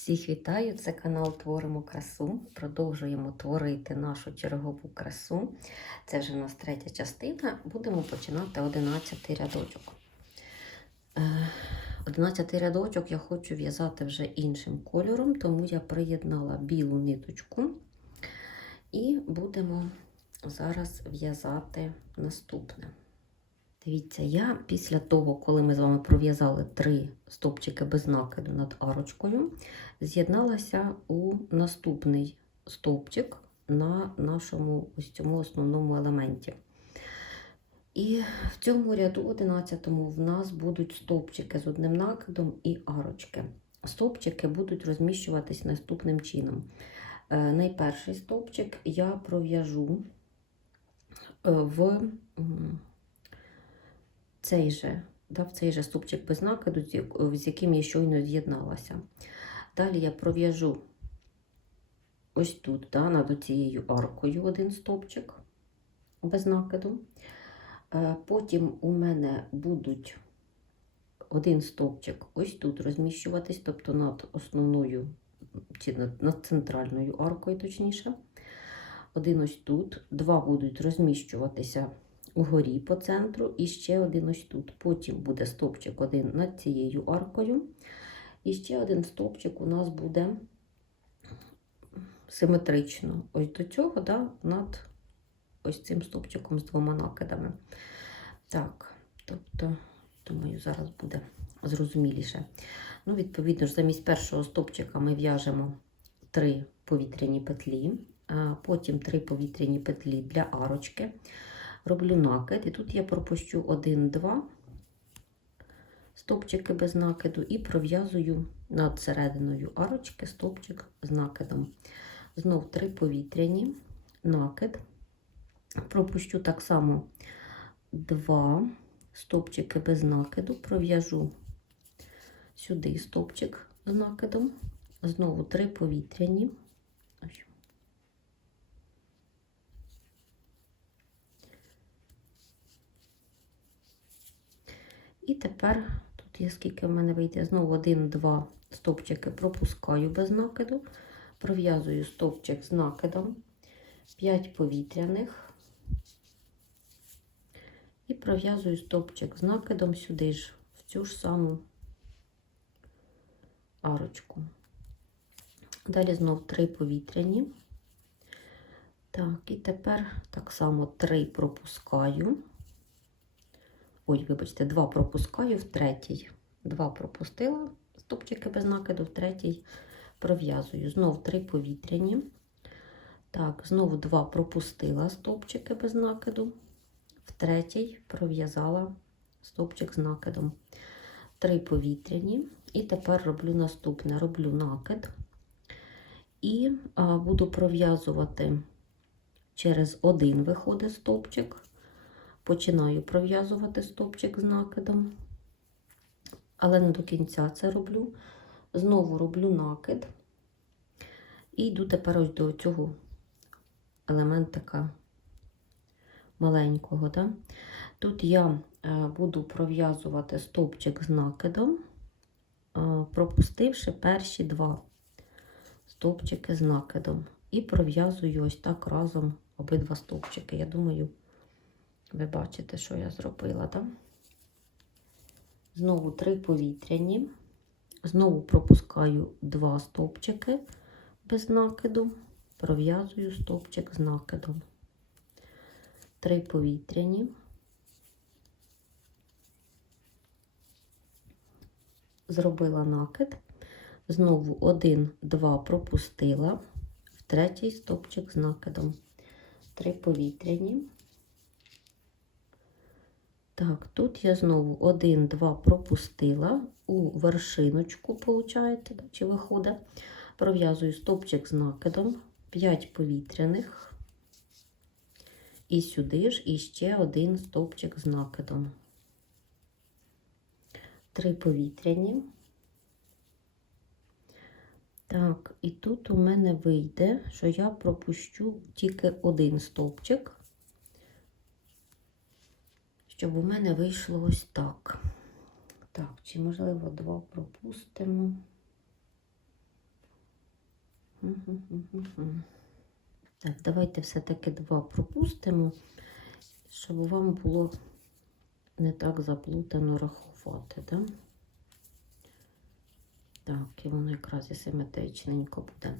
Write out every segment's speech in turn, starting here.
Всіх вітаю! Це канал Творимо красу. Продовжуємо творити нашу чергову красу. Це вже у нас третя частина. Будемо починати 11 рядочок. Е, 11 рядочок я хочу в'язати вже іншим кольором, тому я приєднала білу ниточку і будемо зараз в'язати наступне. Дивіться, я після того, коли ми з вами пров'язали три стовпчики без накиду над арочкою, з'єдналася у наступний стовпчик на нашому ось цьому основному елементі. І в цьому ряду 11 в нас будуть стовпчики з одним накидом і арочки. Стовпчики будуть розміщуватись наступним чином. Е, Найперший стовпчик я пров'яжу е, в цей же, да, в цей же стовпчик без накиду, з яким я щойно з'єдналася. Далі я пров'яжу ось тут, да, над цією аркою один стовпчик без накиду. Е, Потім у мене будуть один стовпчик ось тут розміщуватись, тобто над основною чи над, над центральною аркою, точніше. Один ось тут, два будуть розміщуватися угорі по центру, і ще один ось тут. Потім буде стовпчик один над цією аркою. І ще один стовпчик у нас буде симетрично. Ось до цього, да, над ось цим стовпчиком з двома накидами. Так, тобто, думаю, зараз буде зрозуміліше. Ну, відповідно ж, замість першого стовпчика ми в'яжемо три повітряні петлі, потім три повітряні петлі для арочки. Роблю накид, і тут я пропущу 1-2 стовпчики без накиду і пров'язую над серединою арочки стовпчик з накидом. Знов три повітряні накид. Пропущу так само два стовпчики без накиду, пров'яжу сюди стовпчик з накидом, знову три повітряні. І тепер, тут є скільки в мене вийде, знову один-два стовпчики пропускаю без накиду, пров'язую стовпчик з накидом, 5 повітряних і пров'язую стовпчик з накидом сюди ж, в цю ж саму арочку. Далі знов 3 повітряні. Так, і тепер так само 3 пропускаю. Ой, вибачте, 2 пропускаю в третій. 2 пропустила стопчики без накиду, в третій пров'язую. Знов 3 повітряні. Так, знову 2 пропустила стовпчики без накиду. В третій пров'язала стовпчик з накидом. 3 повітряні. І тепер роблю наступне: роблю накид. І а, буду пров'язувати через один виходить стовпчик. Починаю пров'язувати стовпчик з накидом, але не до кінця це роблю. Знову роблю накид. І йду тепер ось до цього елементика маленького. Да? Тут я е, буду пров'язувати стовпчик з накидом, е, пропустивши перші два стовпчики з накидом. І пров'язую ось так разом обидва стовпчики. Я думаю, ви бачите, що я зробила, так? Знову три повітряні. Знову пропускаю два стовпчики без накиду, пров'язую стовпчик з накидом. Три повітряні. Зробила накид. Знову один, два пропустила, в третій стовпчик з накидом. Три повітряні. Так, тут я знову один-два пропустила у вершиночку, виходить, чи виходить. Пров'язую стовпчик з накидом, 5 повітряних. І сюди ж іще один стовпчик з накидом. Три повітряні. Так, і тут у мене вийде, що я пропущу тільки один стовпчик щоб у мене вийшло ось так. Так, чи можливо два пропустимо? Так, давайте все-таки два пропустимо, щоб вам було не так заплутано рахувати, да? Так, і воно якраз і симетричненько буде.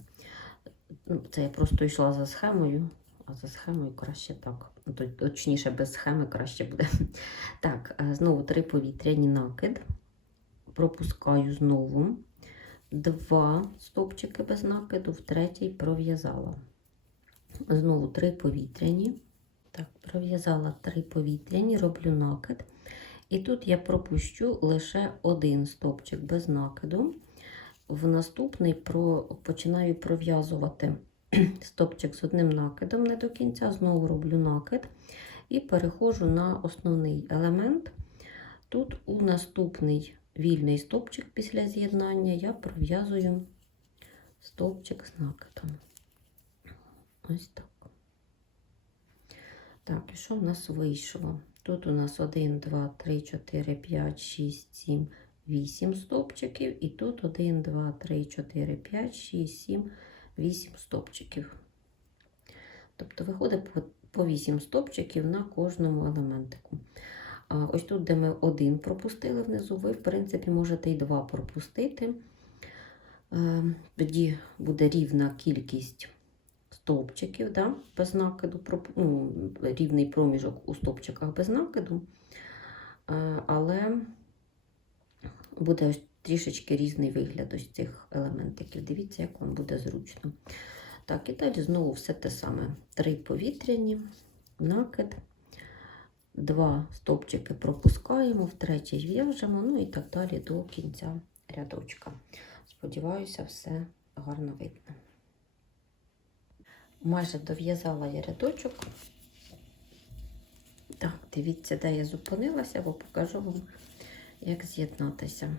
Ну, Це я просто йшла за схемою, за схемою краще так. Ну, Точніше, без схеми краще буде. Так, е, знову три повітряні накид. Пропускаю знову. Два стовпчики без накиду, в третій пров'язала. Знову три повітряні. Так, пров'язала три повітряні, роблю накид. І тут я пропущу лише один стовпчик без накиду. В наступний про, починаю пров'язувати стовпчик з одним накидом не до кінця, знову роблю накид і переходжу на основний елемент. Тут у наступний вільний стовпчик після з'єднання я пров'язую стовпчик з накидом. Ось так. Так, і що в нас вийшло? Тут у нас 1, 2, 3, 4, 5, 6, 7, 8 стовпчиків. І тут 1, 2, 3, 4, 5, 6, 7, 8 стовпчиків. Тобто виходить по, по 8 стовпчиків на кожному елементику. Ось тут, де ми один пропустили внизу, ви, в принципі, можете і два пропустити. Е, Тоді буде рівна кількість стовпчиків да, без накиду, ну, рівний проміжок у стовпчиках без накиду. Е, Але буде ось трішечки різний вигляд ось цих елементиків. Дивіться, як вам буде зручно. Так, і далі знову все те саме. Три повітряні, накид, два стовпчики пропускаємо, в третій в'яжемо, ну і так далі до кінця рядочка. Сподіваюся, все гарно видно. Майже дов'язала я рядочок. Так, дивіться, де я зупинилася, бо покажу вам, як з'єднатися.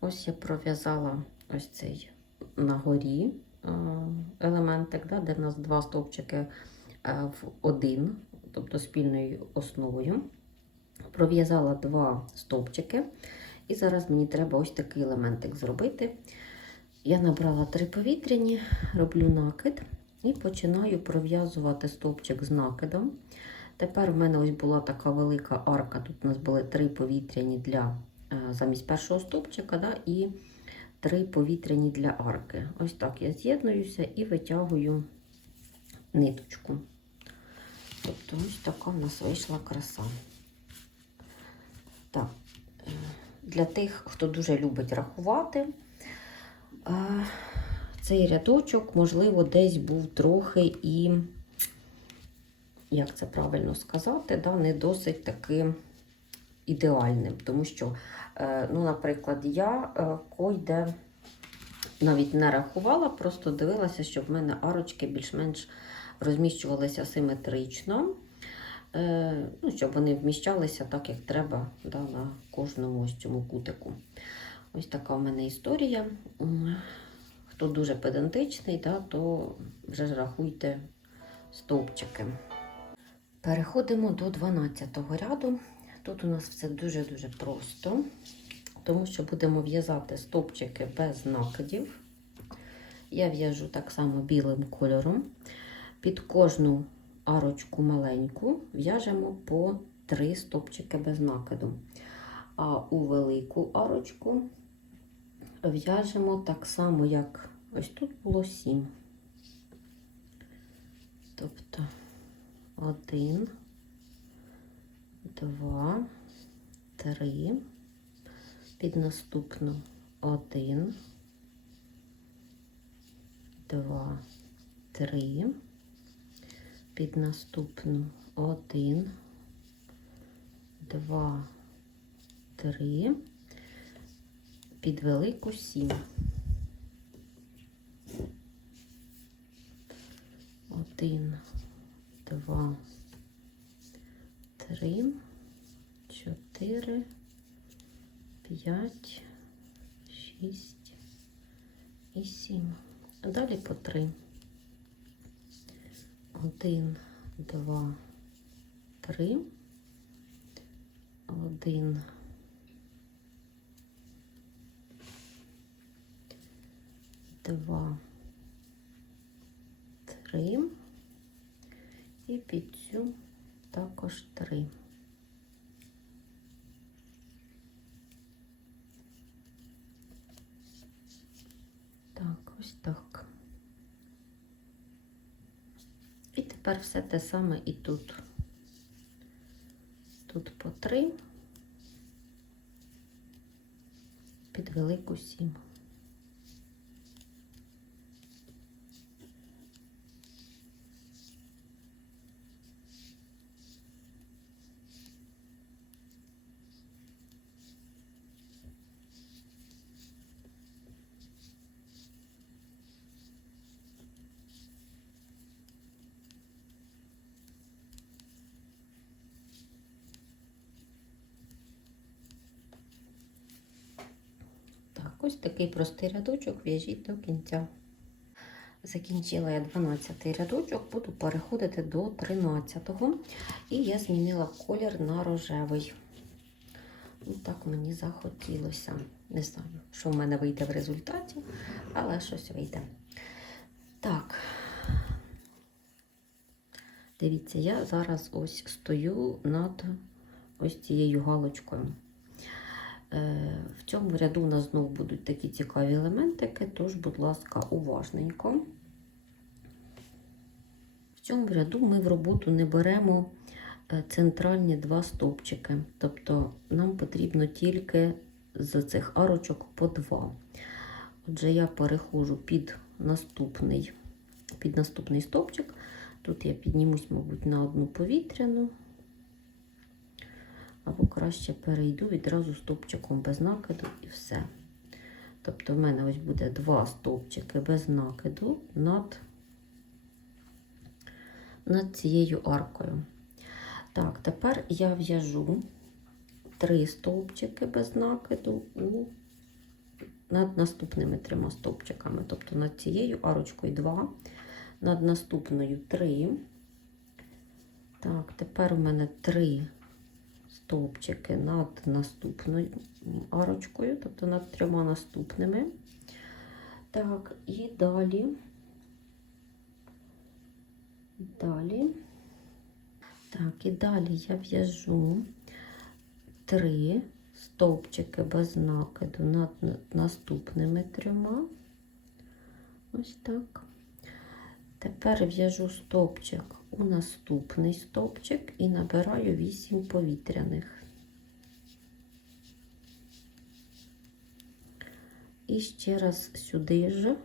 Ось я пров'язала ось цей на горі е, елементик, да, де в нас два стовпчики е, в один, тобто спільною основою. Пров'язала два стовпчики, і зараз мені треба ось такий елементик зробити. Я набрала три повітряні, роблю накид і починаю пров'язувати стовпчик з накидом. Тепер в мене ось була така велика арка. Тут у нас були три повітряні для замість першого стовпчика, да, і три повітряні для арки. Ось так я з'єднуюся і витягую ниточку. Тобто ось така в нас вийшла краса. Так, е, для тих, хто дуже любить рахувати, е, цей рядочок, можливо, десь був трохи і, як це правильно сказати, да, не досить таки ідеальним. Тому що, е, ну, наприклад, я е, койде навіть не рахувала, просто дивилася, щоб в мене арочки більш-менш розміщувалися симетрично. Е, ну, щоб вони вміщалися так, як треба да, на кожному ось цьому кутику. Ось така в мене історія. Хто дуже педантичний, да, то вже рахуйте стовпчики. Переходимо до 12 го ряду. Тут у нас все дуже-дуже просто, тому що будемо в'язати стовпчики без накидів. Я в'яжу так само білим кольором. Під кожну арочку маленьку в'яжемо по 3 стовпчики без накиду. А у велику арочку в'яжемо так само, як ось тут було 7. Тобто 1, 2, 3, під наступну 1, 2, 3, під наступну 1, 2, 3, під велику 7. Один, два, три, чотири, п'ять, шість і сім. Далі по три. Один, два, три. Один. Два, 3. І під цю також 3. Так, ось так. І тепер все те саме і тут. Тут по 3 під велику 7. Так, ось такий простий рядочок в'яжіть до кінця. Закінчила я 12 рядочок, буду переходити до 13-го. І я змінила колір на рожевий. Ну, так мені захотілося. Не знаю, що в мене вийде в результаті, але щось вийде. Так. Дивіться, я зараз ось стою над ось цією галочкою. Е, В цьому ряду у нас знову будуть такі цікаві елементики, тож, будь ласка, уважненько. В цьому ряду ми в роботу не беремо е, центральні два стовпчики, тобто нам потрібно тільки з цих арочок по два. Отже, я переходжу під наступний, під наступний стовпчик. Тут я піднімусь, мабуть, на одну повітряну або краще перейду відразу стовпчиком без накиду і все. Тобто в мене ось буде два стовпчики без накиду над, над цією аркою. Так, тепер я в'яжу три стовпчики без накиду у, над наступними трьома стовпчиками. Тобто над цією арочкою два, над наступною три. Так, тепер у мене три стовпчики над наступною арочкою, тобто над трьома наступними. Так, і далі, далі, так, і далі я в'яжу три стовпчики без накиду над наступними трьома. Ось так. Тепер в'яжу стовпчик у наступний стовпчик і набираю 8 повітряних. І ще раз сюди ж,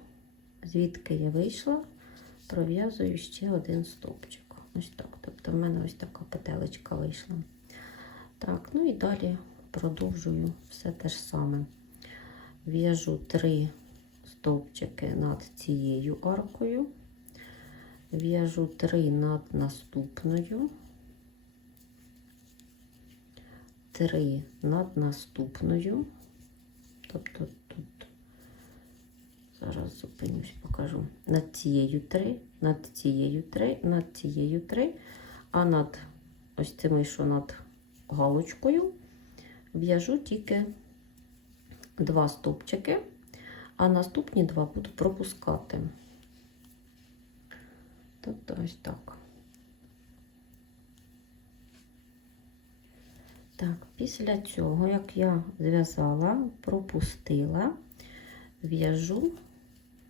звідки я вийшла, пров'язую ще один стовпчик. Ось так. Тобто в мене ось така петелечка вийшла. Так, ну і далі продовжую все те ж саме. В'яжу три стовпчики над цією аркою в'яжу 3 над наступною, 3 над наступною, тобто тут, зараз зупинюсь, покажу, над цією 3, над цією 3, над цією 3, а над ось цими, що над галочкою, в'яжу тільки два стовпчики, а наступні два буду пропускати. Тобто ось так. Так, після цього, як я зв'язала, пропустила, в'яжу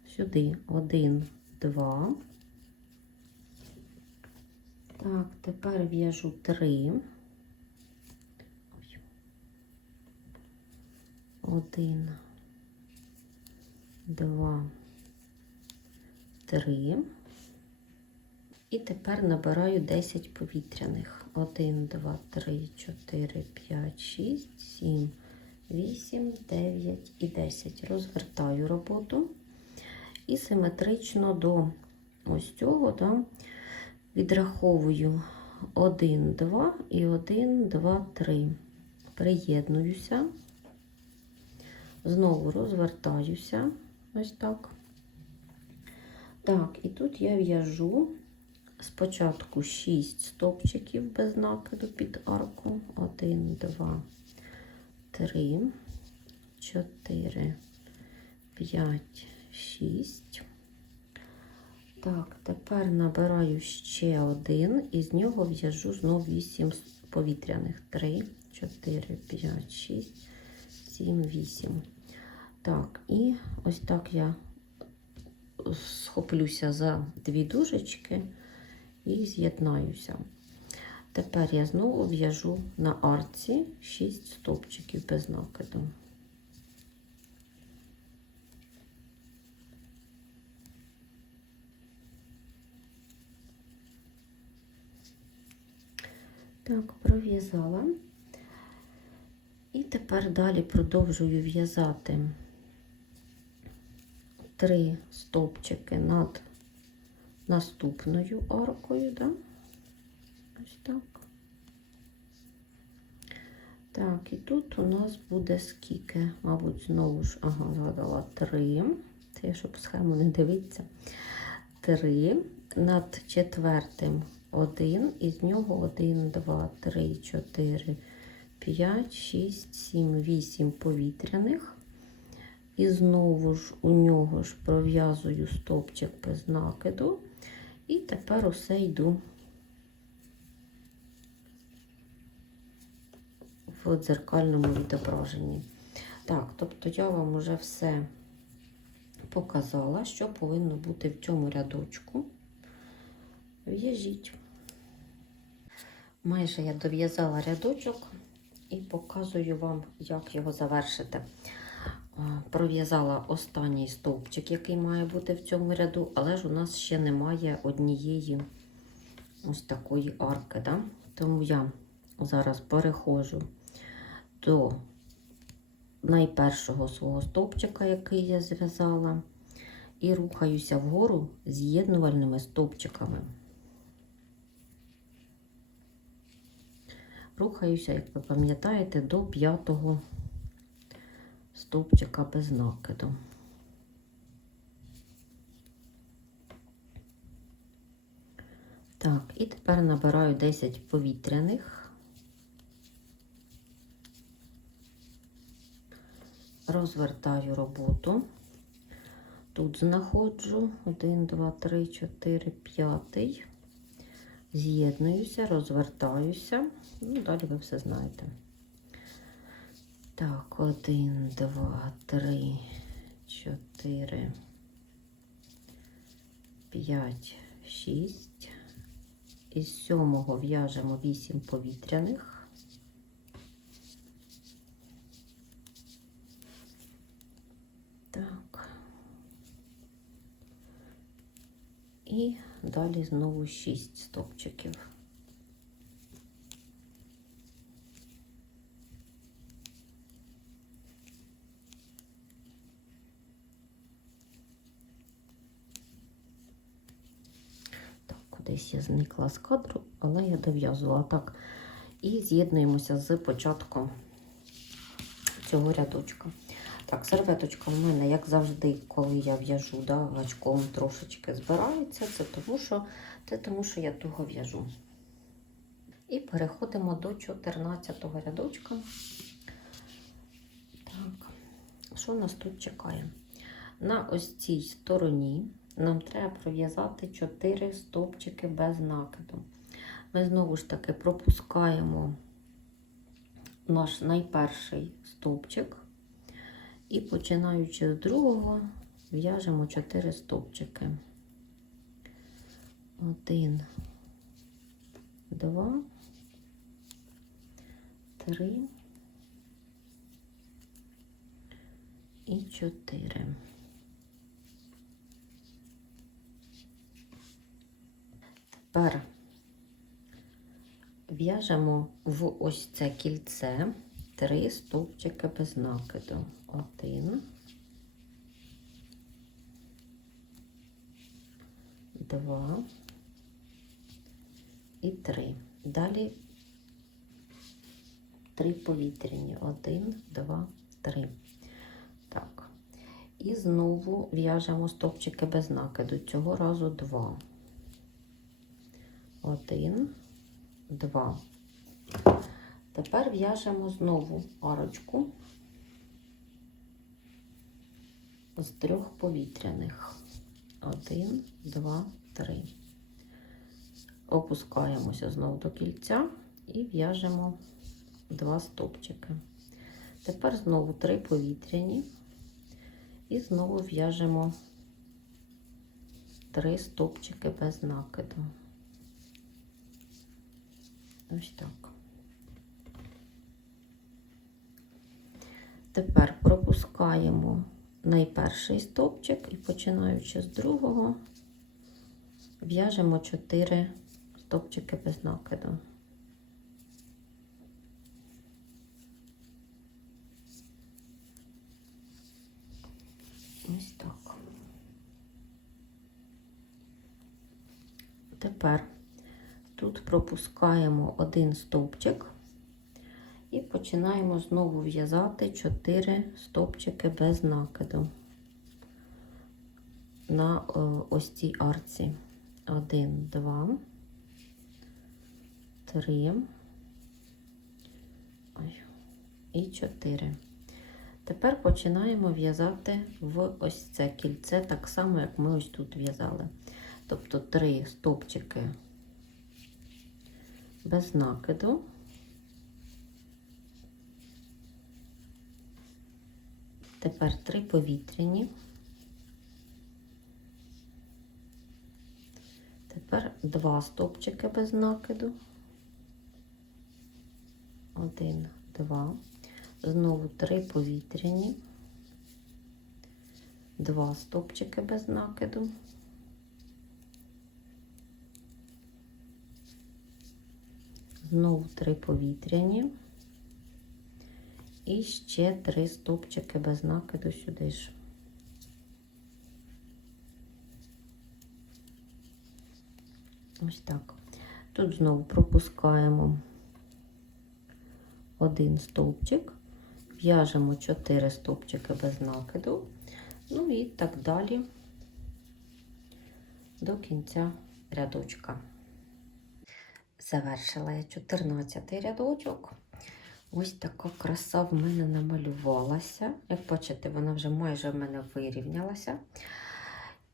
сюди один, два. Так, тепер в'яжу три. Один, два, три. І тепер набираю 10 повітряних. 1, 2, 3, 4, 5, 6, 7, 8, 9 і 10. Розвертаю роботу. І симетрично до ось цього да, відраховую 1, 2 і 1, 2, 3. Приєднуюся. Знову розвертаюся. Ось так. Так, і тут я в'яжу спочатку 6 стовпчиків без накиду під арку. 1, 2, 3, 4, 5, 6. Так, тепер набираю ще один, і з нього в'яжу знов 8 повітряних. 3, 4, 5, 6, 7, 8. Так, і ось так я схоплюся за дві дужечки і з'єднаюся. Тепер я знову в'яжу на арці 6 стовпчиків без накиду. Так, пров'язала. І тепер далі продовжую в'язати три стовпчики над наступною аркою, да? Ось так. Так, і тут у нас буде скільки, мабуть, знову ж, ага, згадала три. Це я, щоб схему не дивитися. Три. Над четвертим один, і з нього один, два, три, чотири, п'ять, шість, сім, вісім повітряних. І знову ж у нього ж пров'язую стовпчик без накиду. І тепер усе йду в дзеркальному відображенні. Так, тобто я вам вже все показала, що повинно бути в цьому рядочку. В'яжіть. Майже я дов'язала рядочок і показую вам, як його завершити. Пров'язала останній стовпчик, який має бути в цьому ряду, але ж у нас ще немає однієї ось такої арки. Да? Тому я зараз переходжу до найпершого свого стовпчика, який я зв'язала, і рухаюся вгору з'єднувальними стовпчиками. Рухаюся, як ви пам'ятаєте, до п'ятого стовпчика без накиду. Так, і тепер набираю 10 повітряних. Розвертаю роботу. Тут знаходжу 1, 2, 3, 4, 5. З'єднуюся, розвертаюся. Ну, далі ви все знаєте. Так, один, два, три, чотири, п'ять, шість. Із сьомого в'яжемо вісім повітряних. Так. І далі знову шість стовпчиків. Десь я зникла з кадру, але я дов'язувала так. І з'єднуємося з початком цього рядочка. Так, серветочка в мене, як завжди, коли я в'яжу, да, гачком трошечки збирається. Це тому, що це тому, що я туго в'яжу. І переходимо до 14 го рядочка. Так, що нас тут чекає? На ось цій стороні нам треба пров'язати 4 стовпчики без накиду. Ми знову ж таки пропускаємо наш найперший стовпчик і починаючи з другого, в'яжемо 4 стовпчики. Один, два, три і чотири. Тепер в'яжемо в ось це кільце три стовпчики без накиду. Один, два і три. Далі три повітряні. Один, два, три. Так. І знову в'яжемо стовпчики без накиду. Цього разу два. Один, два. Тепер в'яжемо знову арочку з трьох повітряних. Один, два, три. Опускаємося знову до кільця і в'яжемо два стопчики. Тепер знову три повітряні. І знову в'яжемо три стопчики без накиду. Ось так. Тепер пропускаємо найперший стопчик і починаючи з другого, в'яжемо 4 стопчики без накиду. Ось так. Тепер тут пропускаємо один стовпчик і починаємо знову в'язати 4 стовпчики без накиду на е, ось цій арці. 1, 2, 3 і 4. Тепер починаємо в'язати в ось це кільце, так само, як ми ось тут в'язали. Тобто три стовпчики без накиду. Тепер три повітряні. Тепер два стовпчики без накиду. Один, два. Знову три повітряні, два стопчики без накиду. Знову три повітряні. І ще три стопчики без накиду сюди ж. Ось так. Тут знову пропускаємо один стовпчик в'яжемо 4 стовпчики без накиду, ну і так далі до кінця рядочка. Завершила я 14 рядочок. Ось така краса в мене намалювалася. Як бачите, вона вже майже в мене вирівнялася.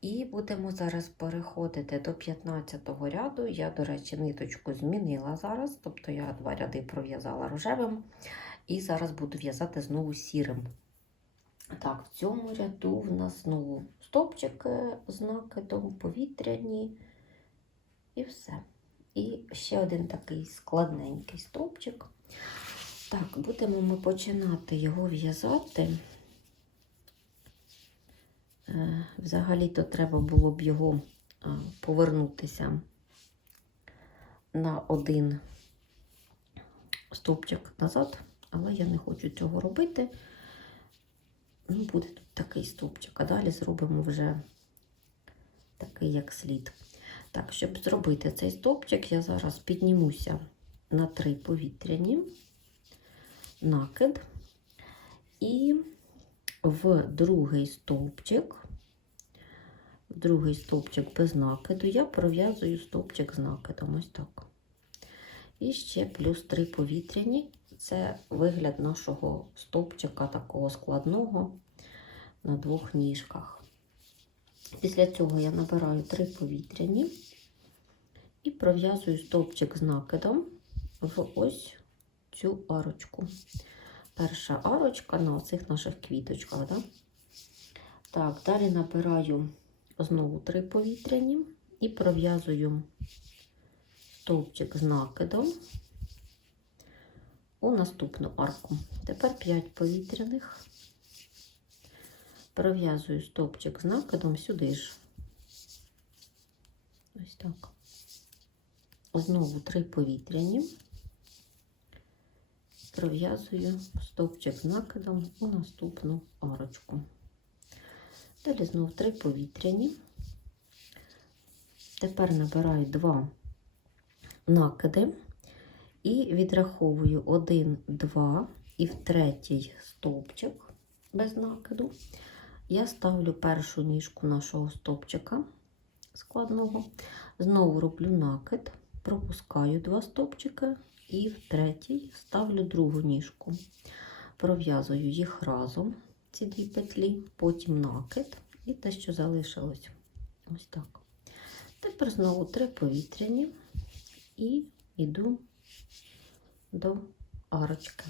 І будемо зараз переходити до 15 ряду. Я, до речі, ниточку змінила зараз, тобто я два ряди пров'язала рожевим. І зараз буду в'язати знову сірим. Так, в цьому ряду в нас знову стопчики з накидом, повітряні і все. І ще один такий складненький стовпчик. Так, будемо ми починати його в'язати. Е, взагалі-то треба було б його повернутися на один стовпчик назад але я не хочу цього робити. Ну, Буде тут такий стовпчик, а далі зробимо вже такий, як слід. Так, щоб зробити цей стовпчик, я зараз піднімуся на три повітряні, накид, і в другий стовпчик, в другий стовпчик без накиду, я пров'язую стовпчик з накидом. Ось так. І ще плюс три повітряні це вигляд нашого стовпчика такого складного на двох ніжках. Після цього я набираю три повітряні і пров'язую стовпчик з накидом в ось цю арочку. Перша арочка на цих наших квіточках. Да? Так, далі набираю знову три повітряні і пров'язую стовпчик з накидом у наступну арку. Тепер 5 повітряних. Пров'язую стовпчик з накидом сюди ж. Ось так. Знову 3 повітряні. Пров'язую стовпчик з накидом у наступну арочку. Далі знову 3 повітряні. Тепер набираю 2 накиди. І відраховую 1, 2 і в третій стовпчик без накиду. Я ставлю першу ніжку нашого стовпчика складного. Знову роблю накид, пропускаю два стовпчики і в третій ставлю другу ніжку. Пров'язую їх разом, ці дві петлі, потім накид і те, що залишилось Ось так. Тепер знову три повітряні і йду до арочки.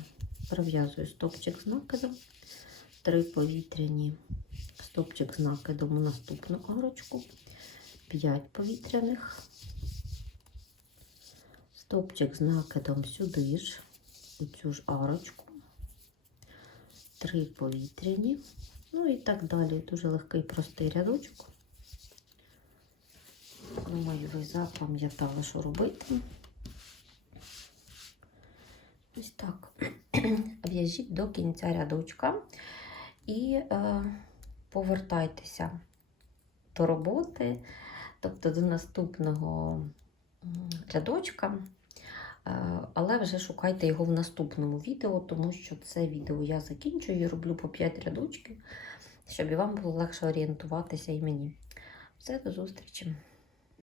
Пров'язую стопчик з накидом, три повітряні, стопчик з накидом у наступну арочку, 5 повітряних, стопчик з накидом сюди ж, у цю ж арочку, три повітряні, ну і так далі. Дуже легкий простий рядочок. Думаю, ви запам'ятали, що робити. Ось так. В'яжіть до кінця рядочка і е, повертайтеся до роботи, тобто до наступного рядочка. Е, Але вже шукайте його в наступному відео, тому що це відео я закінчую і роблю по 5 рядочків, щоб і вам було легше орієнтуватися і мені. Все, до зустрічі!